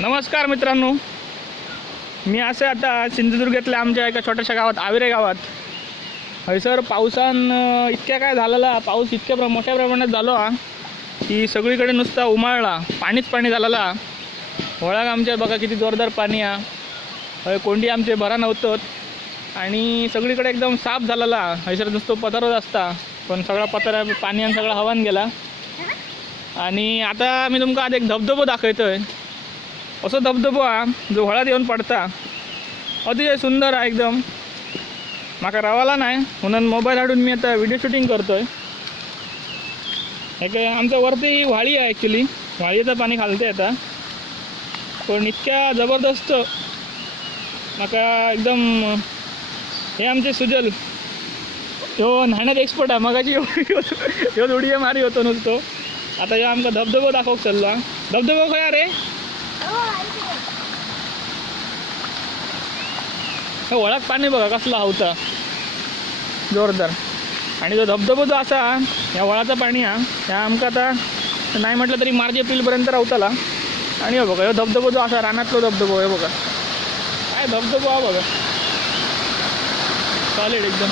नमस्कार मित्रांनो, मी असे आता सिंधुदुर्गातल्या आमच्या एका छोट्याशा गावात आविरे गावात हयसर पावसान इतक्या काय झालेला, पाऊस इतक्या मोठ्या प्रमाणात झालो की सगळीकडे नुसता उमाळला, पाणीच पाणी झालेला. होळाक आमच्या बघा किती जोरदार पाणी हय, कोंडी आमचे भरा नव्हतं आणि सगळीकडे एकदम साफ झालेला. हयसर नुसतं पथरच असता, पण सगळा पथर पाणी आणि सगळा हवान गेला. आणि आता मी तुमका आज एक धबधबो दाखवतोय. असो धबधबो जो व्हळात येऊन पडता, अतिशय सुंदर आहे एकदम. माका रावाला नाही म्हणून मोबाईल हाडून मी आता व्हिडिओ शूटिंग करतोय. एक आमच्या वरती ही व्हाळी आहे, ॲक्च्युली व्हाळीचं पाणी खालते आता, पण इतक्या जबरदस्त माका एकदम. हे आमचे सुजल ह्यो न्हाण्यात एक्सपर्ट आहे. मगाची ह्यो उडीया मारी होतो नुसतो. आता ह्यो आमका धबधबो दाखवूक चालला. धबधबो खंय रे? व्हळात पाणी बघा कसला होता जोरदार. आणि जो धबधबो जो असा ह्या व्हळाचं पाणी ह्या आमका आता नाही म्हटलं तरी मार्च एप्रिलपर्यंत रावताला. आणि हो बघा ह्यो धबधबो जो असा रानातलो धबधबो आहे बघा. काय धबधबो हा बघा, सॉलिड एकदम.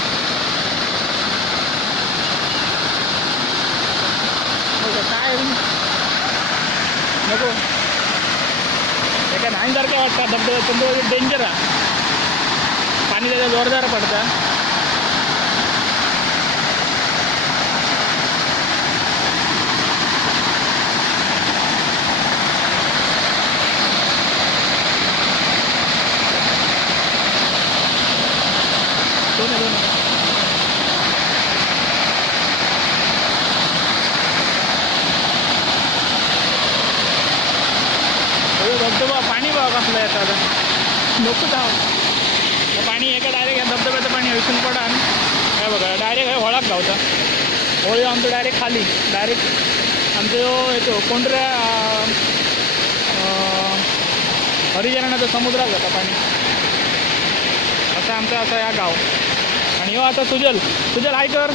बघा काय नको एका नाहीसारख्या वाटतं धबधबा, पण डेंजर आहे. पाणी त्याचा जोरदार पडता. धबधबा पाणी बघा कसलं येतं आता, नको धाव. पाणी एका डायरेक्ट या धबधब्याचं पाणी हसून पडा. काय बघा डायरेक्ट हे व्हळात गावता. होळी आमचं डायरेक्ट खाली, डायरेक्ट आमचं जो येतो कोंढऱ्या हरिजनाचा समुद्रात जाता पाणी. असं आमचं असं या गाव. आणि हो आता सुजल हाय कर.